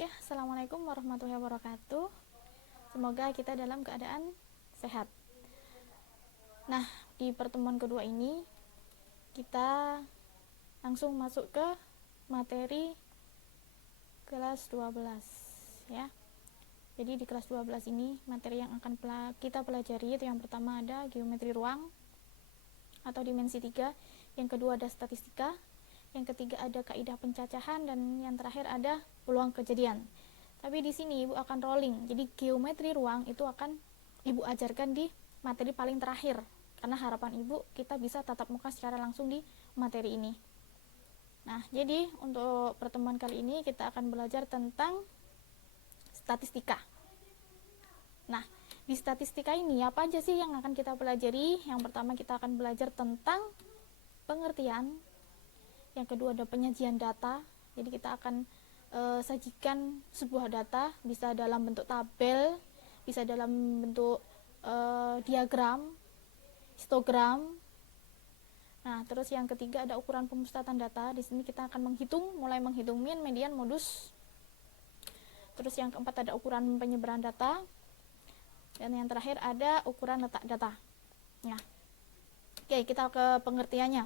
Oke, assalamualaikum warahmatullahi wabarakatuh. Semoga kita dalam keadaan sehat. Nah, di pertemuan kedua ini kita langsung masuk ke materi kelas 12 ya. Jadi di kelas 12 ini materi yang akan kita pelajari itu yang pertama ada geometri ruang atau dimensi 3, yang kedua ada statistika, yang ketiga ada kaidah pencacahan, dan yang terakhir ada peluang kejadian. Tapi di sini Ibu akan rolling. Jadi geometri ruang itu akan Ibu ajarkan di materi paling terakhir. Karena harapan Ibu kita bisa tatap muka secara langsung di materi ini. Nah, jadi untuk pertemuan kali ini kita akan belajar tentang statistika. Nah, di statistika ini apa aja sih yang akan kita pelajari? Yang pertama kita akan belajar tentang pengertian. Yang kedua ada penyajian data. Jadi kita akan sajikan sebuah data, bisa dalam bentuk tabel, bisa dalam bentuk diagram, histogram. Nah, terus yang ketiga ada ukuran pemusatan data. Di sini kita akan menghitung, mulai menghitung mean, median, modus. Terus yang keempat ada ukuran penyebaran data. Dan yang terakhir ada ukuran letak data. Ya. Oke, kita ke pengertiannya.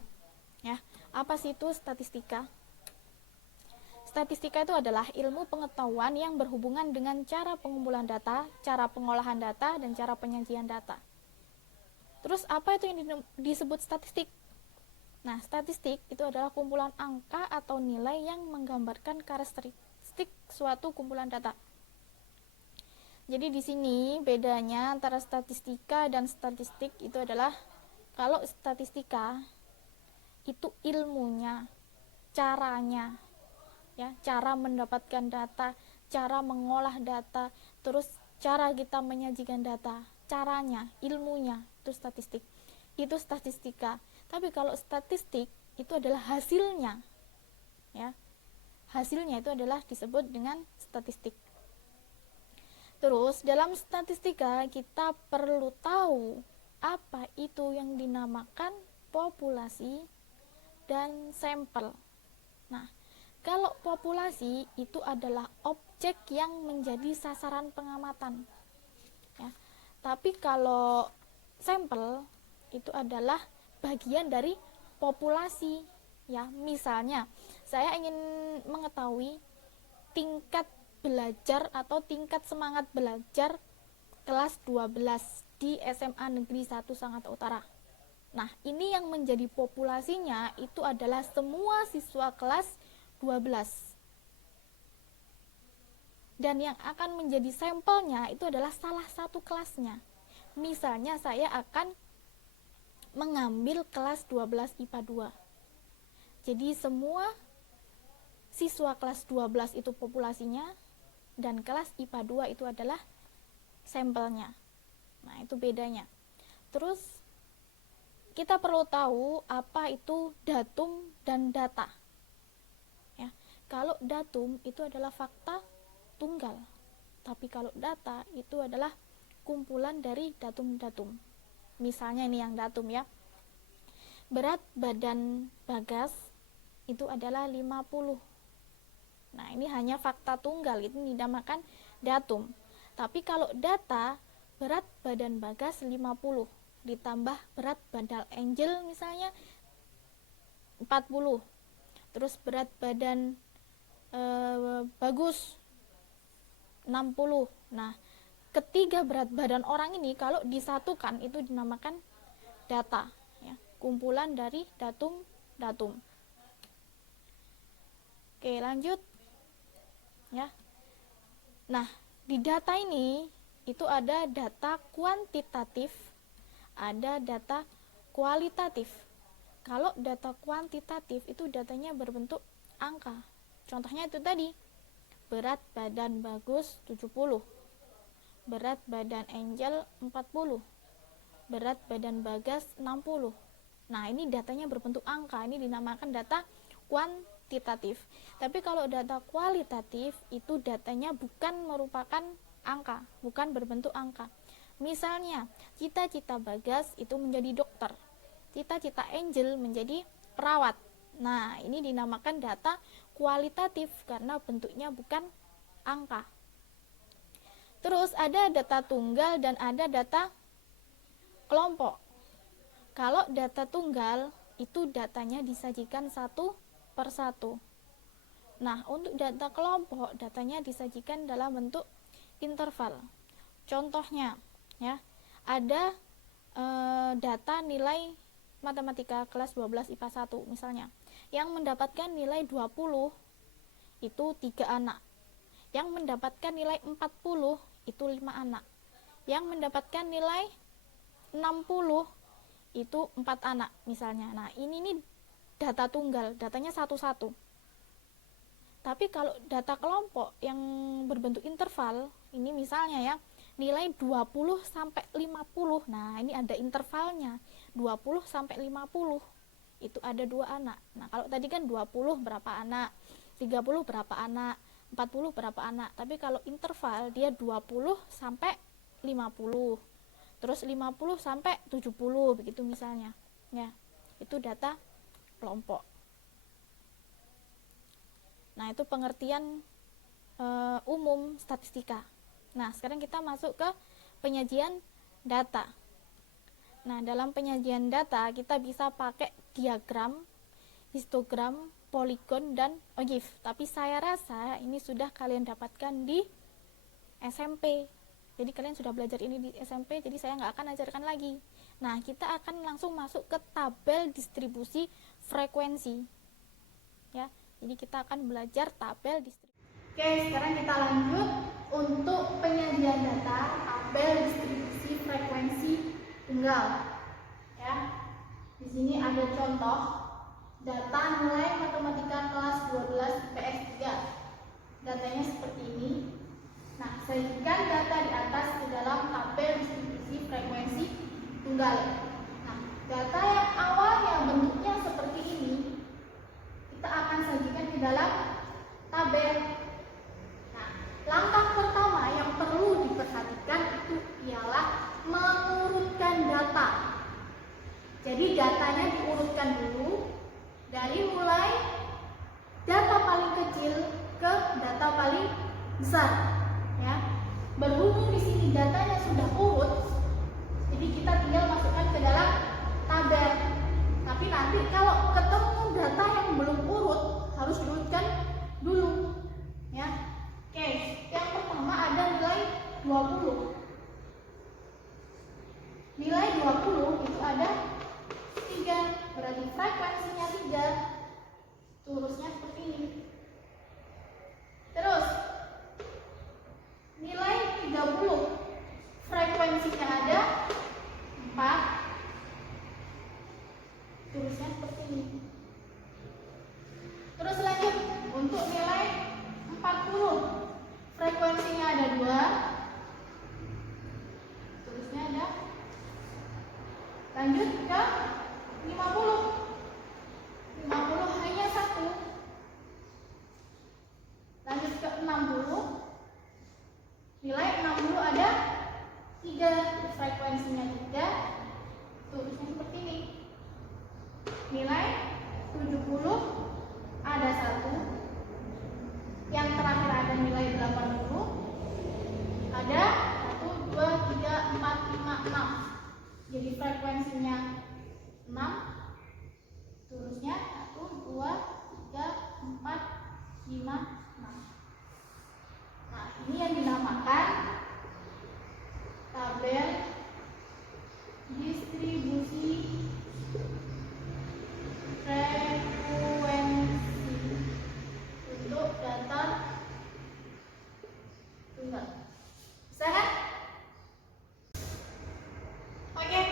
Ya, apa sih itu statistika? Statistika itu adalah ilmu pengetahuan yang berhubungan dengan cara pengumpulan data, cara pengolahan data, dan cara penyajian data. Terus apa itu yang disebut statistik? Nah, statistik itu adalah kumpulan angka atau nilai yang menggambarkan karakteristik suatu kumpulan data. Jadi di sini bedanya antara statistika dan statistik itu adalah kalau statistika itu ilmunya, caranya, ya, cara mendapatkan data, cara mengolah data, terus cara kita menyajikan data, caranya, ilmunya, itu statistik. Itu statistika. Tapi kalau statistik itu adalah hasilnya, ya. Hasilnya itu adalah disebut dengan statistik. Terus dalam statistika kita perlu tahu apa itu yang dinamakan populasi dan sampel. Nah, kalau populasi itu adalah objek yang menjadi sasaran pengamatan, ya. Tapi kalau sampel itu adalah bagian dari populasi, ya. Misalnya, saya ingin mengetahui tingkat belajar atau tingkat semangat belajar kelas 12 di SMA Negeri 1 Sangatta Utara. Nah, ini yang menjadi populasinya itu adalah semua siswa kelas 12. Dan yang akan menjadi sampelnya itu adalah salah satu kelasnya. Misalnya saya akan mengambil kelas 12 IPA 2. Jadi semua siswa kelas 12 itu populasinya, dan kelas IPA 2 itu adalah sampelnya. Nah, itu bedanya. Terus kita perlu tahu apa itu datum dan data. Ya, kalau datum itu adalah fakta tunggal, tapi kalau data itu adalah kumpulan dari datum-datum. Misalnya ini yang datum, ya. Berat badan Bagas itu adalah 50. Nah, ini hanya fakta tunggal, itu dinamakan datum. Tapi kalau data, berat badan Bagas 50 ditambah berat badan Angel misalnya 40, terus berat badan Bagus 60. Nah, ketiga berat badan orang ini kalau disatukan itu dinamakan data, ya, kumpulan dari datum-datum. Oke, lanjut, ya. Nah, di data ini itu ada data kuantitatif, ada data kualitatif. Kalau data kuantitatif itu datanya berbentuk angka. Contohnya itu tadi, berat badan Bagus 70, berat badan Angel 40, berat badan Bagas 60. Nah, ini datanya berbentuk angka, ini dinamakan data kuantitatif. Tapi kalau data kualitatif itu datanya bukan merupakan angka, bukan berbentuk angka. Misalnya, cita-cita Bagas itu menjadi dokter, cita-cita Angel menjadi perawat. Nah, ini dinamakan data kualitatif karena bentuknya bukan angka. Terus ada data tunggal dan ada data kelompok. Kalau data tunggal itu datanya disajikan satu per satu. Nah, untuk data kelompok datanya disajikan dalam bentuk interval. Contohnya, ya, ada data nilai matematika kelas 12 IPA 1 misalnya, yang mendapatkan nilai 20 itu 3 anak. Yang mendapatkan nilai 40 itu 5 anak. Yang mendapatkan nilai 60 itu 4 anak misalnya. Nah, ini nih data tunggal, datanya satu-satu. Tapi kalau data kelompok yang berbentuk interval, ini misalnya ya, nilai 20 sampai 50. Nah, ini ada intervalnya. 20 sampai 50. Itu ada 2 anak. Nah, kalau tadi kan 20 berapa anak, 30 berapa anak, 40 berapa anak. Tapi kalau interval dia 20 sampai 50. Terus 50 sampai 70 begitu misalnya. Ya. Itu data kelompok. Nah, itu pengertian umum statistika. Nah, sekarang kita masuk ke penyajian data. Nah, dalam penyajian data kita bisa pakai diagram, histogram, poligon, dan OGIF. Tapi saya rasa ini sudah kalian dapatkan di SMP. Jadi kalian sudah belajar ini di SMP, jadi saya nggak akan ajarkan lagi. Nah, kita akan langsung masuk ke tabel distribusi frekuensi. Ya, jadi kita akan belajar tabel distribusi. Oke, sekarang kita lanjut untuk penyajian data tabel distribusi frekuensi tunggal. Ya, di sini ada contoh data nilai matematika kelas 12 IPS 3. Datanya seperti ini. Nah, sajikan data di atas ke dalam tabel distribusi frekuensi tunggal. Nah, data yang awalnya bentuknya seperti ini, kita akan sajikan ke dalam tabel. Nah, langkah pertama yang perlu diperhatikan itu ialah mengurutkan data. Jadi datanya diurutkan dulu dari mulai data paling kecil ke data paling besar. Ya, berhubung di sini datanya sudah urut, jadi kita tinggal masukkan ke dalam tabel. Tapi nanti kalau ketemu data yang belum urut, harus diurutkan dulu. Ya, oke. Yang pertama ada nilai 20. Nilai 20 itu ada 3, berarti frekuensinya 3. Terusnya seperti ini. Terus nilai 30, frekuensinya ada 4. Terusnya seperti ini. Terus lanjut untuk nilai 40, frekuensinya ada 2. Terusnya ada. Lanjut ke 50. 50 hanya 1. Lanjut ke 60. Nilai 60 ada 3, frekuensinya 3. Terusnya seperti ini. Nilai 70 ada 1. Yang terakhir ada nilai 80. Ada 1, 2, 3, 4, 5, 6. Jadi frekuensinya 6. Terusnya 1, 2, 3, 4, 5, 6. Nah, ini yang dinamakan tabel distribusi frekuensi untuk data tunggal. Bisa kan? Oke,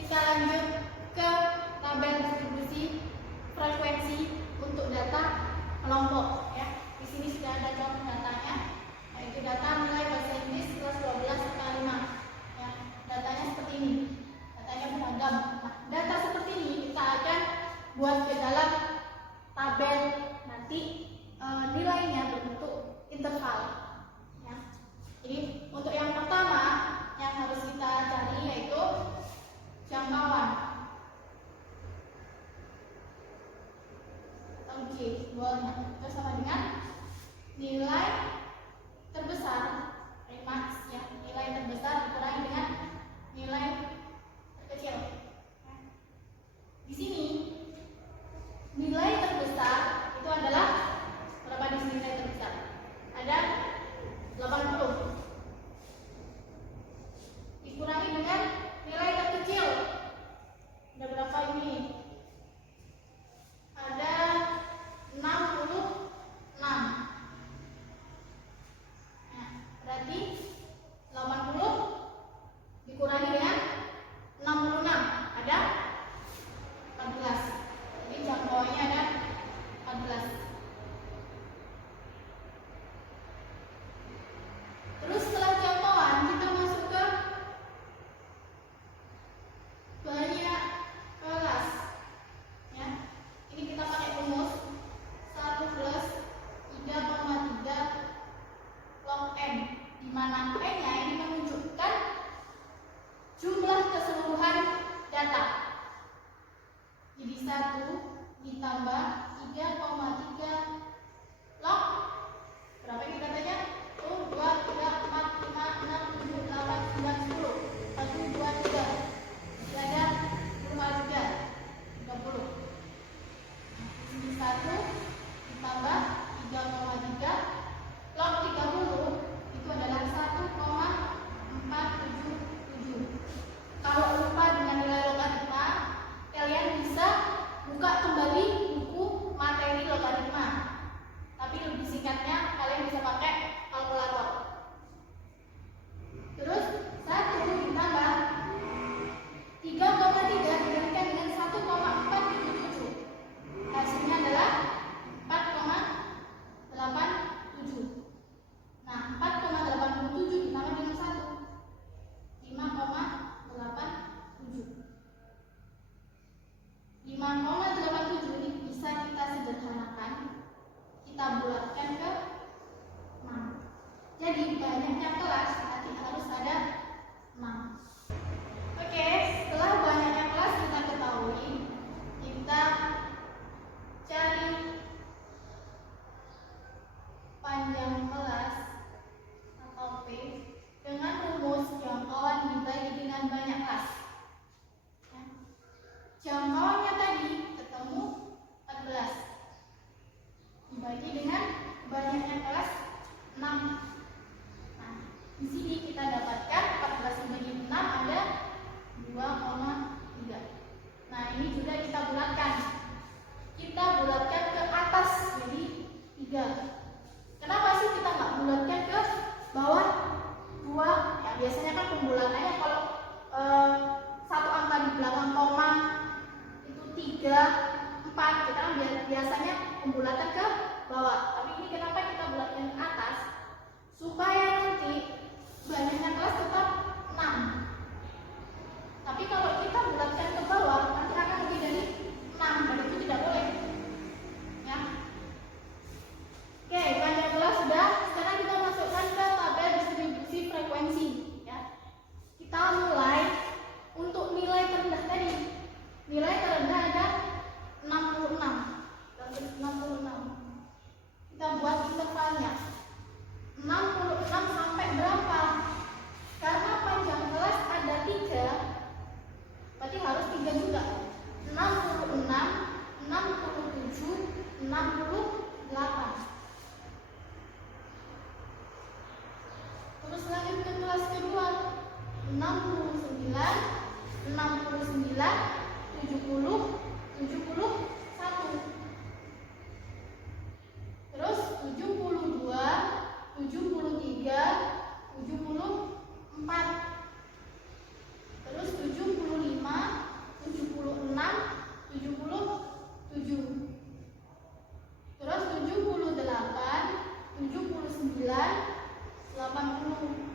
kita lanjut ke tabel distribusi frekuensi untuk data kelompok. Ya, di sini sudah ada contoh datanya, yaitu data nilai bahasa Inggris kelas 12 IPA 5. Ya, datanya seperti ini. Datanya beragam. Nah, data seperti ini kita akan buat ke dalam tabel nanti nilainya berbentuk interval. Ya. Jadi untuk yang pertama yang harus kita cari yaitu jangkauan atau J, bolnya, itu sama dengan nilai mana N-nya ini menunjukkan jumlah keseluruhan data. Jadi 1 ditambah 3,3 log berapa ini datanya? 1, 2, 3, 4, 5, 6, 7, 8, 9, 10. 1, 2, 3. Masih ada 5 juga. 30. Ini 1 ditambah 3,3 log 30 itu adalah 1,477. Kalau lupa dengan nilai logaritma, kalian bisa buka kembali buku materi logaritma. Tapi lebih singkatnya kalian bisa pakai kalkulator. Terus 1 ditambah 3,3 dibandingkan dengan 1,477. Hasilnya adalah 4,87. Nah, 4,87 ditambah dengan 1 5,87. 5,87 ini bisa kita sederhanakan, kita bulatkan ke 6. Jadi banyaknya kelas nanti harus ada 6. Oke, setelah banyaknya kelas kita ketahui, kita cari panjang kelas atau P dengan rumus jangkauan dibagi dengan banyak kelas. Ya. Jangkauannya tadi ketemu 14 dibagi dengan banyaknya kelas 6. Nah, di sini kita dapatkan 14 dibagi 6 ada 2,3. Nah, ini juga kita bulatkan. Kita bulatkan ke atas jadi 3. Kenapa sih kita nggak bulatkan ke bawah 2? Ya, biasanya kan pembulatannya kalau satu angka di belakang koma itu 3, 4, kita kan biasanya pembulatan ke bawah. Tapi ini kenapa kita bulatkan ke atas? Supaya nanti banyaknya kelas tetap 6. Tapi kalau kita bulatkan ke bawah nanti akan lebih dari 6, dan itu tidak boleh. Ya. Oke, panjang kelas sudah. Sekarang kita masukkan ke tabel distribusi frekuensi. Ya. Kita mulai untuk nilai terendah tadi. Nilai terendah ada 66. 66. Kita buat intervalnya. 66 sampai berapa? Karena panjang kelas ada 3, berarti harus 3 juga. 66, 67, 68. Terus lanjut ke kelas kedua. 69, 69, 70, 71. Terus 72, 73, 74. Terus 75, 76, 77. Terus 78, 79, 80.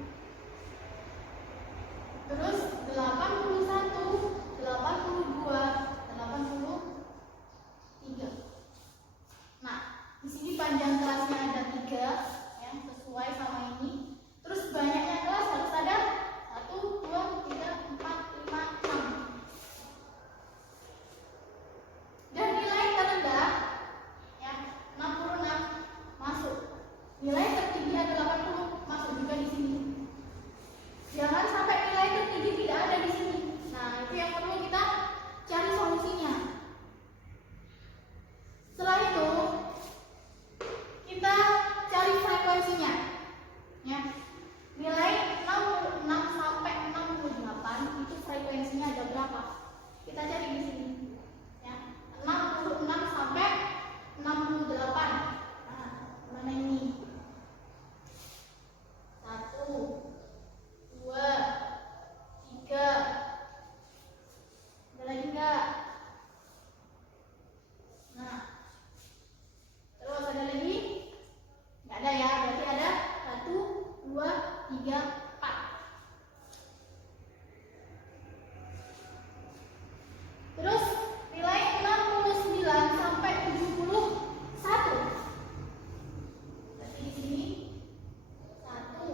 Terus 81, 82, 83. Nah, di sini panjang kelasnya ada 3, ya, sesuai sama ini. Terus banyaknya kelas harus ada 1, 2, 3, 4, 5, 6. Dan nilai terendah, ya, 66 masuk. Nilai tertinggi ada 80 masuk juga di sini. Jangan sampai nilai tertinggi tidak ada di sini. Nah, itu yang perlu kita cari solusinya. Setelah itu kita cari frekuensinya. Ya. Nilai 66 sampai 68 itu frekuensinya ada berapa? Kita cari di sini. Ya. 66 sampai 68. Nah, mana ini? 1, 2, 3. Ada lagi enggak? Nah, terus ada lagi? Nggak ada ya, berarti ada 1, 2, 3, 4. Terus nilai 69 sampai 71. Berarti di sini 1,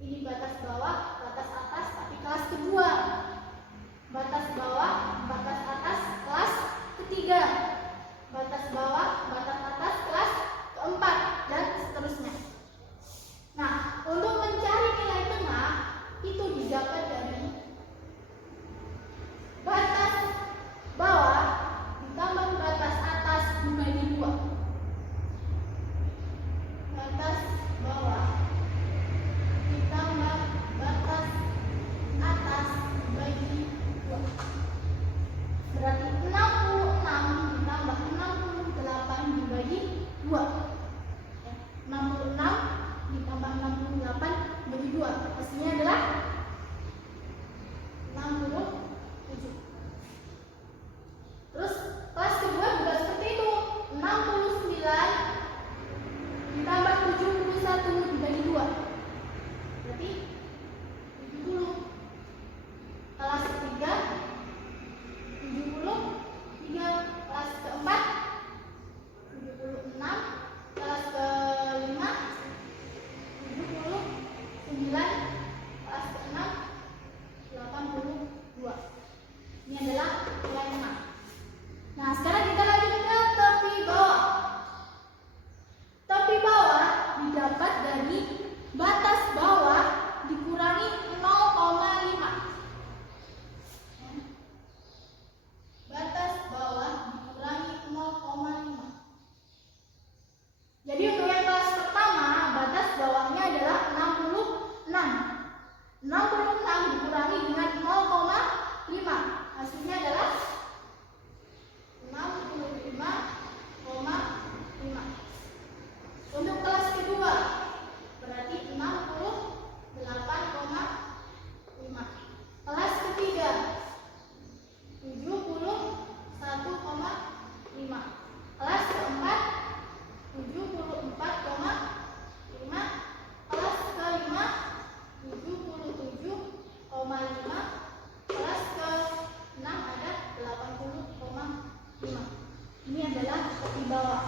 Ini batas bawah, batas atas, tapi kelas kedua. Batas bawah, batas atas, kelas ketiga. Batas bawah, batas atas, kelas keempat, dan seterusnya. Nah, untuk mencari nilai tengah itu didapat dari batas bawah ditambah batas atas dibagi 2. Batas bawah ditambah batas atas dibagi 2. Berarti 66 ditambah 68 dibagi 2. 66 ditambah 68 dibagi 2. Hasilnya adalah 67. Terus kelas kedua juga seperti itu. 69 ditambah 71 dibagi 2. Berarti 70. Kelas ketiga 73. Kelas keempat 76. Kelas kelima 79. Kelas keenam 82. Ini adalah nilai tengah. Nah, sekarang kita lanjut ke tepi bawah. Tepi bawah didapat dari batas bawah dikurangi 0,5. Batas bawah dikurangi 0,5. Jadi untuk yang kelas pertama, batas bawahnya adalah 66. 66 dikurangi dengan 0,5. Hasilnya adalah 65,5. Untuk kelas kedua berarti 68,5. Kelas ketiga 71,5. Kelas keempat 74,5. Kelas kelima 77,5. Kelas ke-6 ada 80,5. Ini adalah tepi bawah.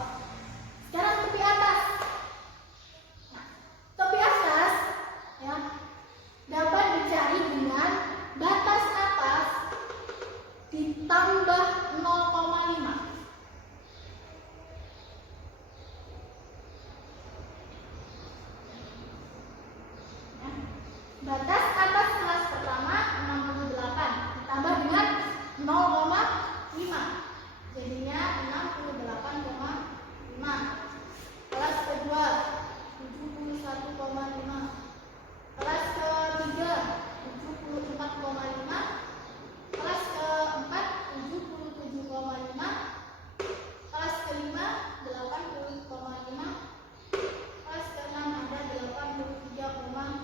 Sekarang tepi atas. Nah, tepi atas ya dapat dicari dengan batas atas ditambah 0,5. Batas atas kelas pertama 68 ditambah dengan 0,5. Jadinya 68,5. Kelas kedua 71,5. Kelas ketiga 74,5. Kelas keempat 77,5. Kelas kelima 80,5. Kelas keenam ada 83,5.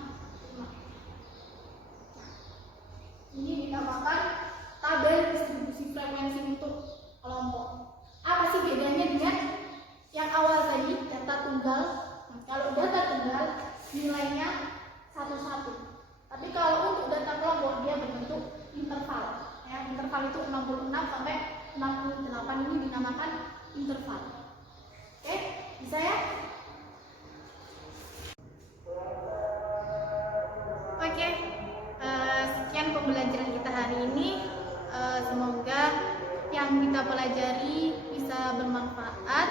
Ini dinamakan tabel distribusi frekuensi untuk kelompok. Apa sih bedanya dengan yang awal tadi, data tunggal? Nah, kalau data tunggal nilainya satu-satu. Tapi kalau untuk data kelompok dia berbentuk interval. Ya, interval itu 66 sampai 68 ini dinamakan interval. Oke, bisa ya? Oke, sekian pembelajaran kita hari ini. Semoga yang kita pelajari bisa bermanfaat.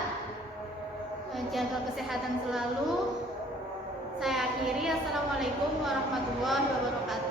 Jaga kesehatan selalu. Saya akhiri. Assalamualaikum warahmatullahi wabarakatuh.